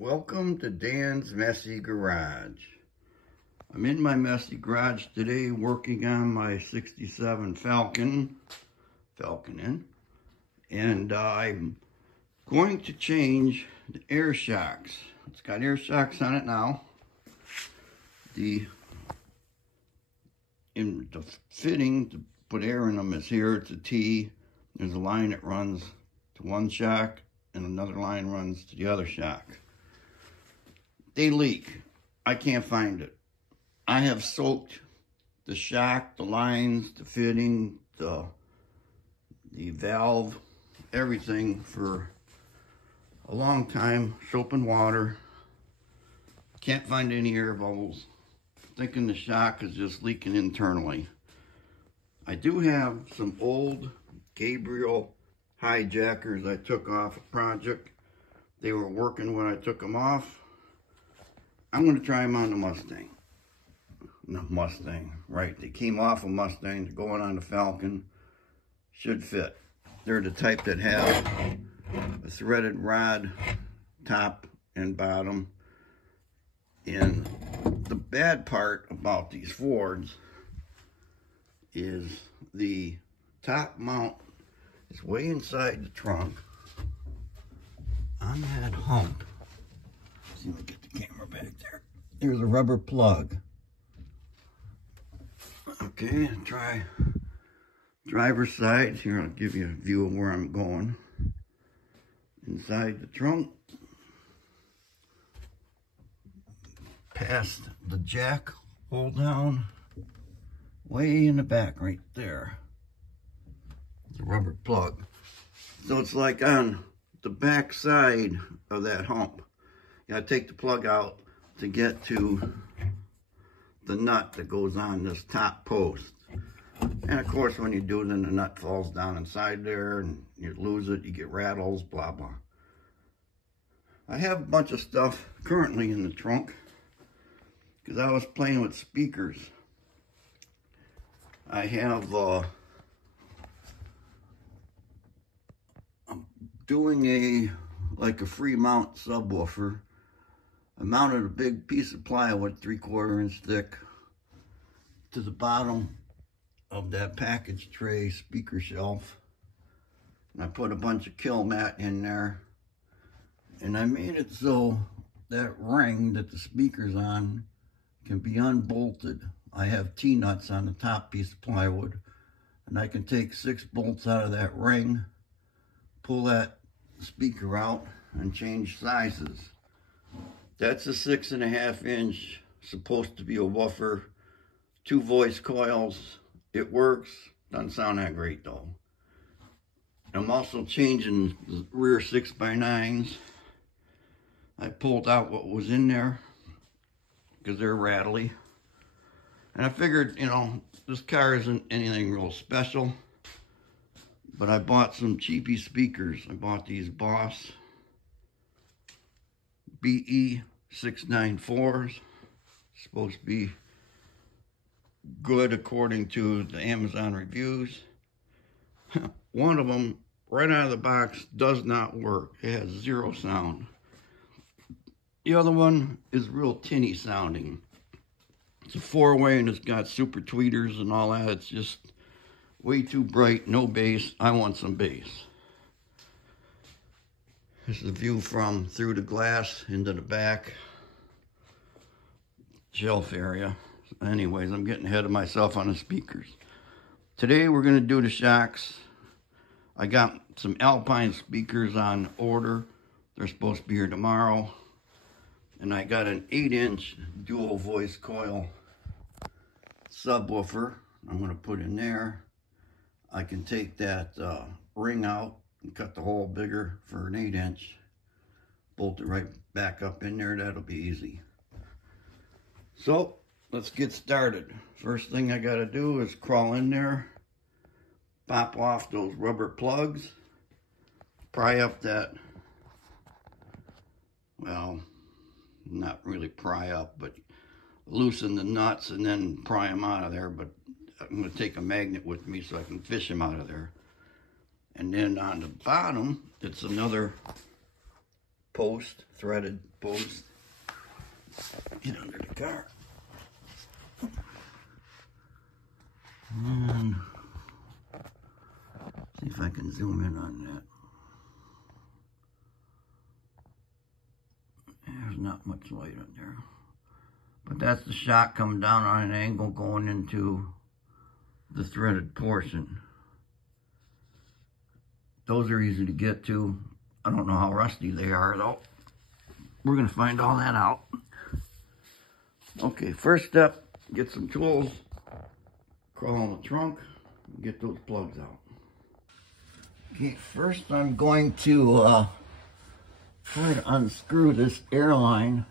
Welcome to Dan's Messy Garage. I'm in my messy garage today working on my 67 Falcon and I'm going to change the air shocks. It's got air shocks on it now. The fitting to put air in them is here. It's a T. There's a line that runs to one shock and another line runs to the other shock. They leak. I can't find it. I have soaked the shock, the lines, the fitting, the valve, everything for a long time. Soap and water. Can't find any air bubbles. Thinking the shock is just leaking internally. I do have some old Gabriel hijackers I took off a project. They were working when I took them off. I'm going to try them on the Mustang. No, Mustang, right. They came off a Mustang, they're going on the Falcon. Should fit. They're the type that have a threaded rod top and bottom. And the bad part about these Fords is the top mount is way inside the trunk on that hump. See if I get the camera back there. There's a rubber plug. Okay, try driver's side. Here, I'll give you a view of where I'm going. Inside the trunk. Past the jack hold down. Way in the back right there. The rubber plug. So it's like on the back side of that hump. You gotta take the plug out to get to the nut that goes on this top post. And of course, when you do, then the nut falls down inside there and you lose it, you get rattles, blah, blah. I have a bunch of stuff currently in the trunk because I was playing with speakers. I have, I'm doing like a free mount subwoofer. I mounted a big piece of plywood, 3/4 inch thick, to the bottom of that package tray speaker shelf. And I put a bunch of kill mat in there. And I made it so that ring that the speaker's on can be unbolted. I have T-nuts on the top piece of plywood. And I can take 6 bolts out of that ring, pull that speaker out, and change sizes. That's a 6.5 inch, supposed to be a woofer, 2 voice coils. It works, doesn't sound that great though. I'm also changing the rear 6x9s. I pulled out what was in there because they're rattly. And I figured, you know, this car isn't anything real special, but I bought some cheapy speakers. I bought these Boss BE 694s. Supposed to be good according to the Amazon reviews. One of them, right out of the box, does not work. It has 0 sound. The other one is real tinny sounding. It's a 4-way and it's got super tweeters and all that. It's just way too bright, no bass. I want some bass. This is the view from through the glass into the back shelf area. Anyways, I'm getting ahead of myself on the speakers. Today we're going to do the shocks. I got some Alpine speakers on order. They're supposed to be here tomorrow. And I got an 8-inch dual voice coil subwoofer I'm going to put in there. I can take that ring out and cut the hole bigger for an 8-inch. Bolt it right back up in there. That'll be easy. So let's get started. First thing I got to do is crawl in there, pop off those rubber plugs, pry up that, well, not really pry up, but loosen the nuts and then pry them out of there. But I'm going to take a magnet with me so I can fish them out of there. And then on the bottom, it's another post, threaded post. Get under the car. And see if I can zoom in on that. There's not much light on there. But that's the shock coming down on an angle going into the threaded portion. Those are easy to get to. I don't know how rusty they are though. We're gonna find all that out. Okay, first step, get some tools, crawl in the trunk, and get those plugs out. Okay, first I'm going to try to unscrew this airline.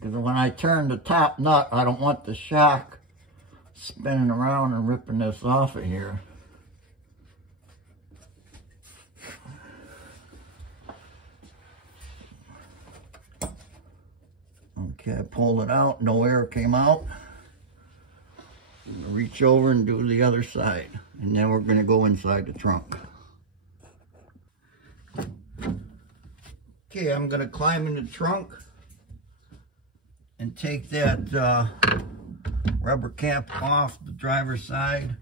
Because when I turn the top nut, I don't want the shock spinning around and ripping this off of here. Okay, I pulled it out, no air came out. I'm gonna reach over and do the other side. And then we're gonna go inside the trunk. Okay, I'm gonna climb in the trunk and take that rubber cap off the driver's side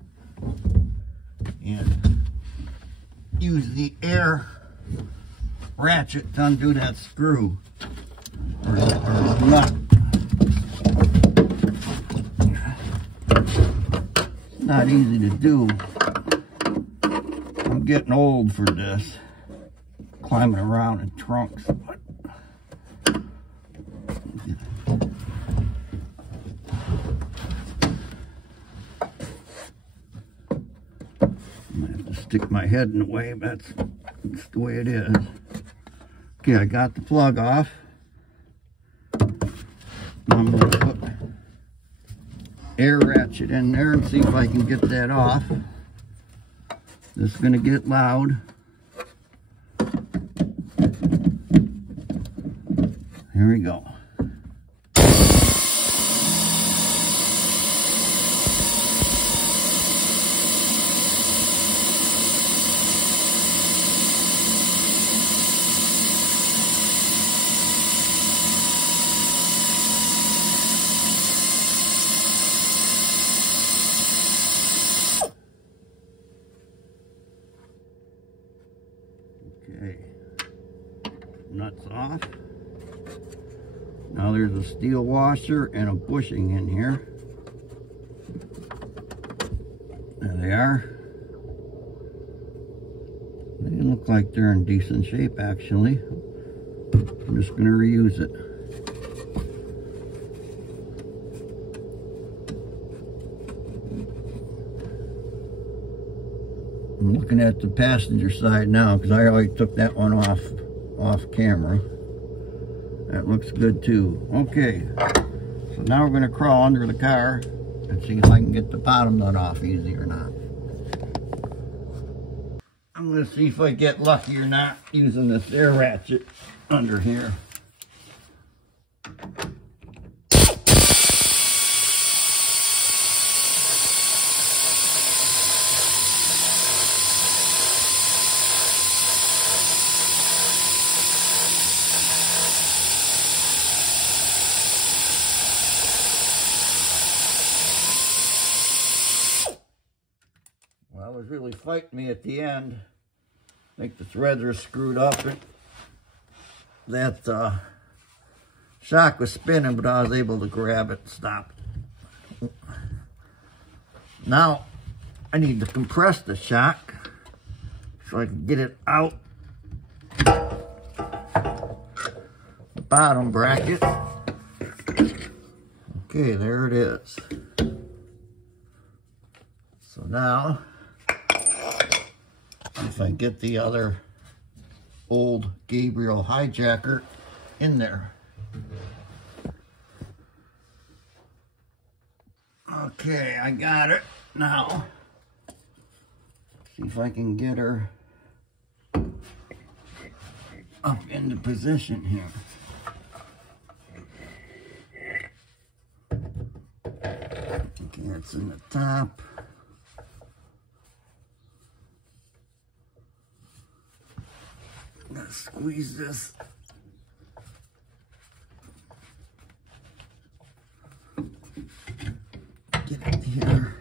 and use the air ratchet to undo that screw or nut. It's not easy to do. I'm getting old for this, climbing around in trunks. Stick my head in the way, but that's the way it is. Okay, I got the plug off. I'm going to put air ratchet in there and see if I can get that off. This is going to get loud. Here we go. Okay, nuts off. Now there's a steel washer and a bushing in here. There they are. They look like they're in decent shape actually. I'm just going to reuse it. I'm looking at the passenger side now because I already took that one off camera. That looks good too. Okay, so now we're going to crawl under the car and see if I can get the bottom nut off easy or not. I'm going to see if I get lucky or not using this air ratchet under here. Well, it was really fighting me at the end. I think the threads are screwed up. That shock was spinning, but I was able to grab it and stop it. Now, I need to compress the shock so I can get it out the bottom bracket. Okay, there it is. So now, if I get the other old Gabriel hijacker in there. Okay, I got it. Now, see if I can get her up into position here. Okay, it's in the top. I'm gonna squeeze this. Get it here.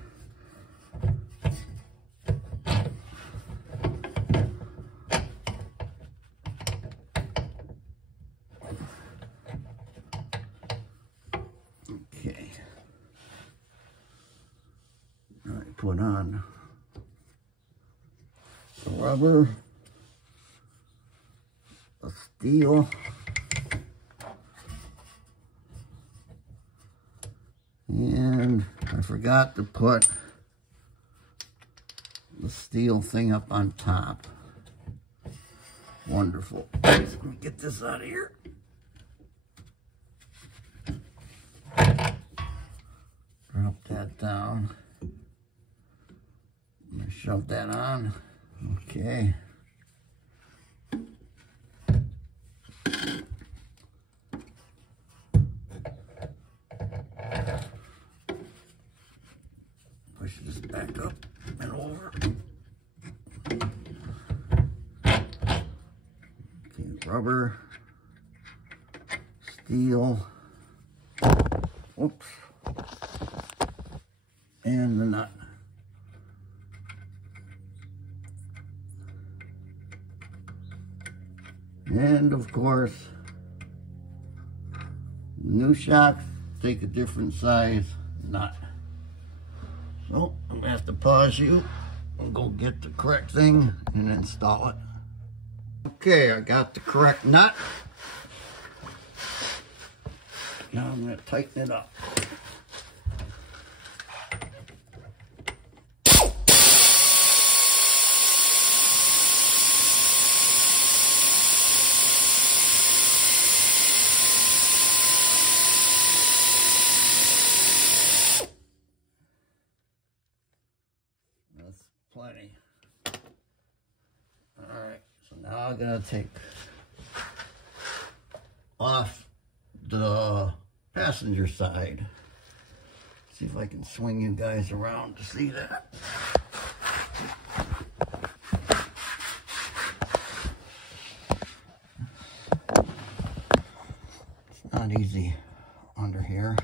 Okay. All right, put on the rubber, the steel, and I forgot to put the steel thing up on top. Wonderful. Let me get this out of here. Drop that down. I'm going to shove that on. Okay. Push this back up and over. Okay, rubber, steel, whoops, and the nut. And of course, new shocks take a different size nut. So I'm gonna have to pause you and go get the correct thing and install it. Okay, I got the correct nut. Now I'm gonna tighten it up. Plenty. Alright, so now I'm gonna take off the passenger side. See if I can swing you guys around to see that. It's not easy under here.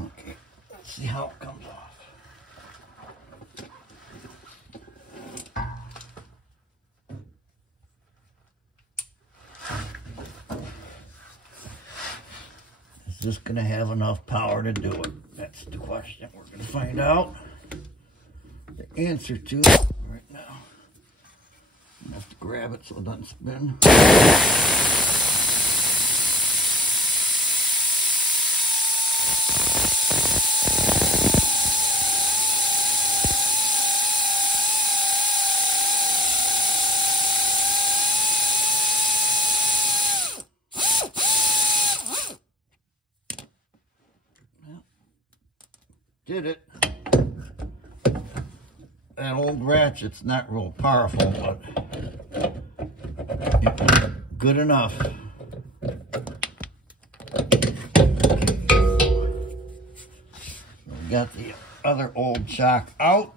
Okay. See how it comes off. Is this going to have enough power to do it? That's the question we're going to find out the answer to right now. I'm going to have to grab it so it doesn't spin. Did it. That old ratchet's not real powerful, but it's good enough. We got the other old shock out.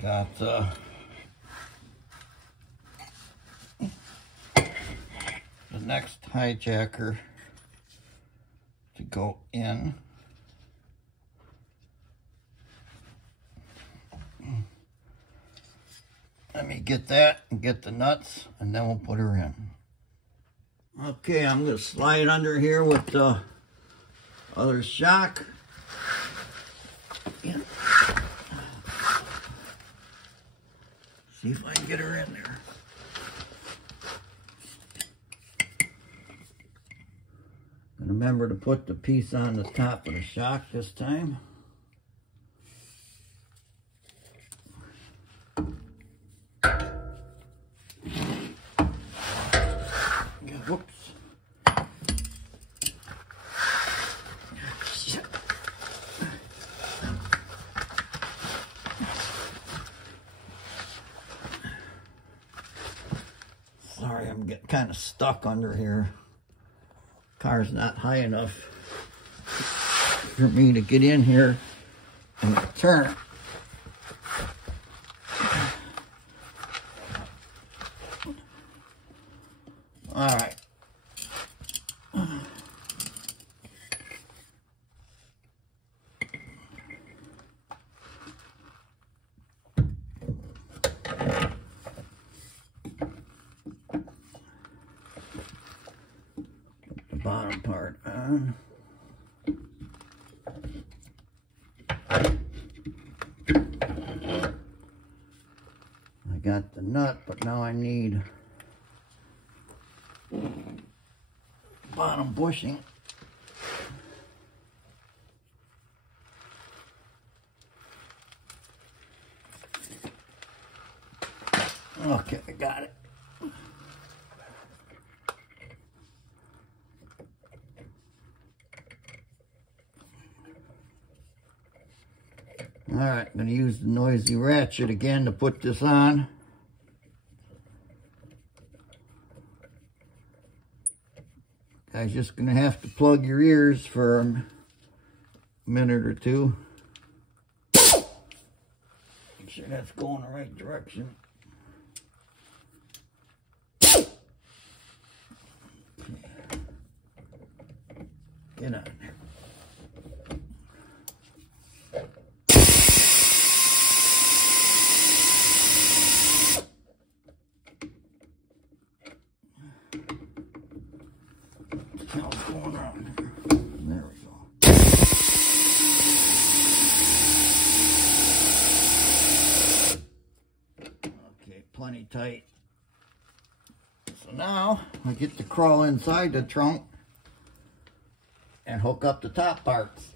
Got the next hijacker to go in. Let me get that and get the nuts, and then we'll put her in. Okay, I'm going to slide under here with the other shock. Yeah. See if I can get her in there. And remember to put the piece on the top of the shock this time. Whoops. Sorry, I'm getting kind of stuck under here. Car's not high enough for me to get in here and turn. All right. The bottom part on. I got the nut, but now I need bottom bushing. Okay, I got it. All right, I'm going to use the noisy ratchet again to put this on. Guys, just going to have to plug your ears for a minute or two. Make sure that's going the right direction. Okay. Get on there. What's going on there? There we go. Okay, plenty tight. So now I get to crawl inside the trunk and hook up the top parts.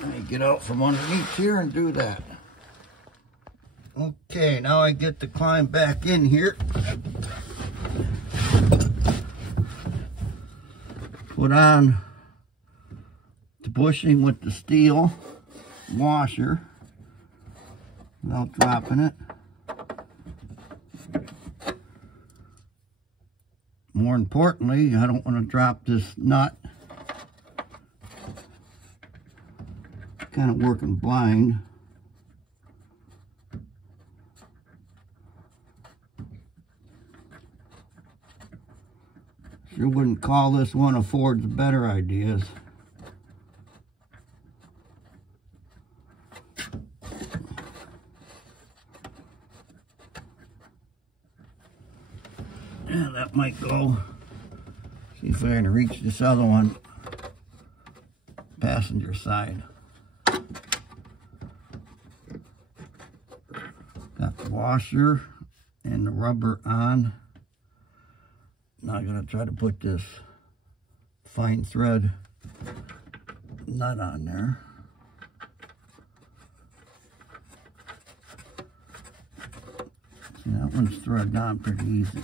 Let me get out from underneath here and do that. Okay, now I get to climb back in here. Put on the bushing with the steel washer without dropping it. More importantly, I don't want to drop this nut. Kind of working blind. Sure wouldn't call this one of Ford's better ideas. Yeah, that might go. See if I can reach this other one. Passenger side. Got the washer and the rubber on. Now I'm going to try to put this fine thread nut on there. See, that one's threaded on pretty easy.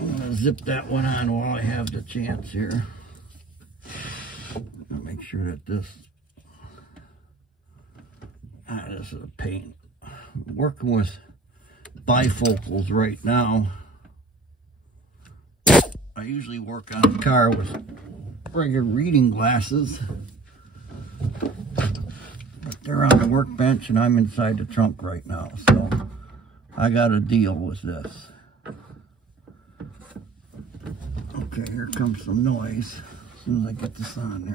I'm going to zip that one on while I have the chance here. I'll make sure that this is a pain. I'm working with bifocals right now. I usually work on the car with regular reading glasses, but they're on the workbench and I'm inside the trunk right now, so I got to deal with this. Okay, here comes some noise as soon as I get this on there.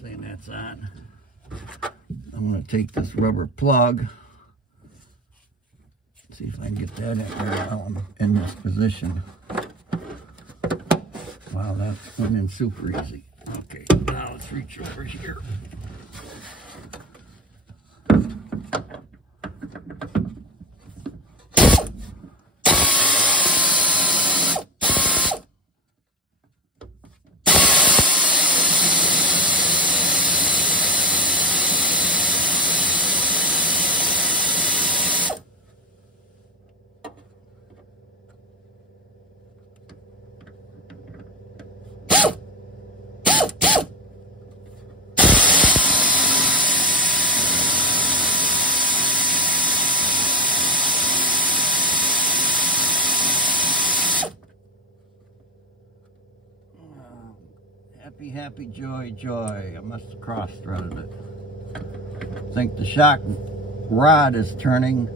Saying that's on. I'm going to take this rubber plug, see if I can get that in there while I'm in this position. Wow, that went in super easy. Okay, now let's reach over here. Happy, happy, joy, joy. I must have cross-threaded it. I think the shock rod is turning,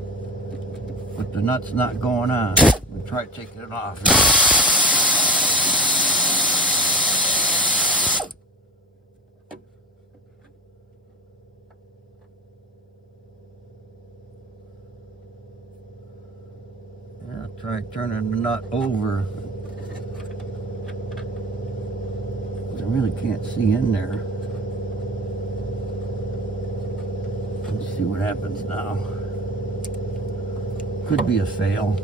but the nut's not going on. We'll try taking it off. Yeah, try turning the nut over. I really can't see in there. Let's see what happens now. Could be a fail.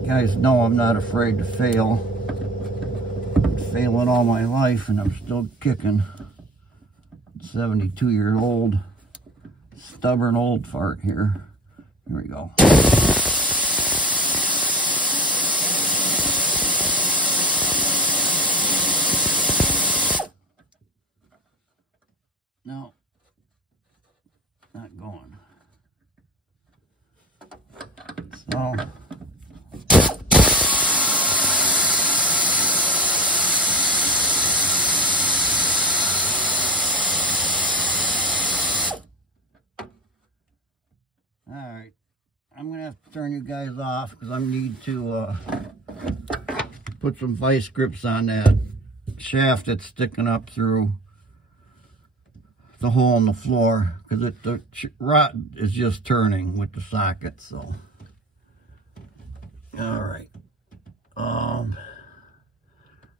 You guys know I'm not afraid to fail. Been failing all my life and I'm still kicking. 72-year-old, stubborn old fart here. Here we go. No, not going. So, all right, I'm gonna have to turn you guys off because I need to put some vice grips on that shaft that's sticking up through the hole in the floor, because the rod is just turning with the socket. So all right, I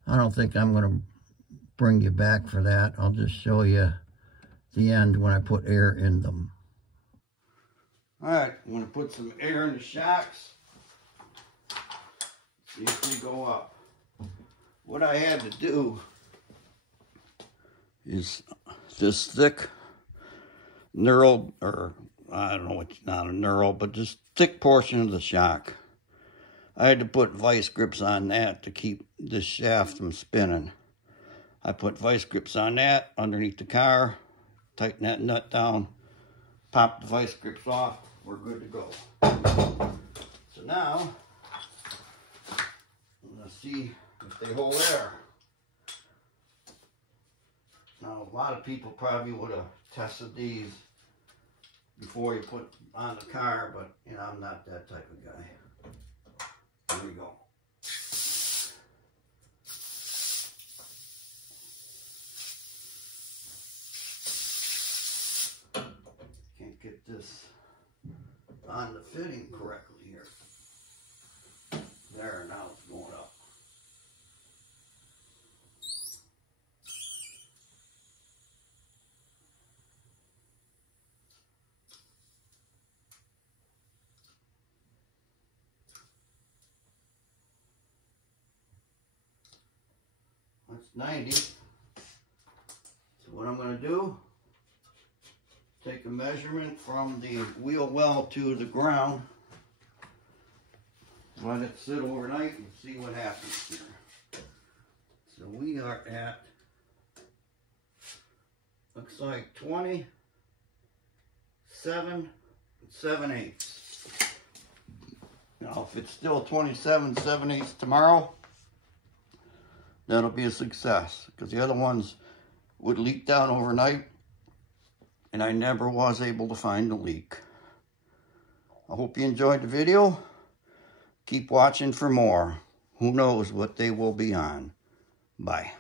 don't think I'm going to bring you back for that. I'll just show you the end when I put air in them. All right, I'm going to put some air in the shocks, see if they go up. What I had to do is this thick knurled, or I don't know, it's not a knurl, but this thick portion of the shock. I had to put vice grips on that to keep this shaft from spinning. I put vice grips on that underneath the car, tighten that nut down, pop the vice grips off, we're good to go. So now, I'm gonna see if they hold air. Now, a lot of people probably would have tested these before you put on the car, but, you know, I'm not that type of guy. Here we go. Can't get this on the fitting correctly here. There, now it's going up. That's 90. So what I'm going to do, take a measurement from the wheel well to the ground, let it sit overnight and see what happens here. So we are at, looks like 27.7/8. Now if it's still 27.7/8 tomorrow, that'll be a success, because the other ones would leak down overnight and I never was able to find the leak. I hope you enjoyed the video. Keep watching for more. Who knows what they will be on. Bye.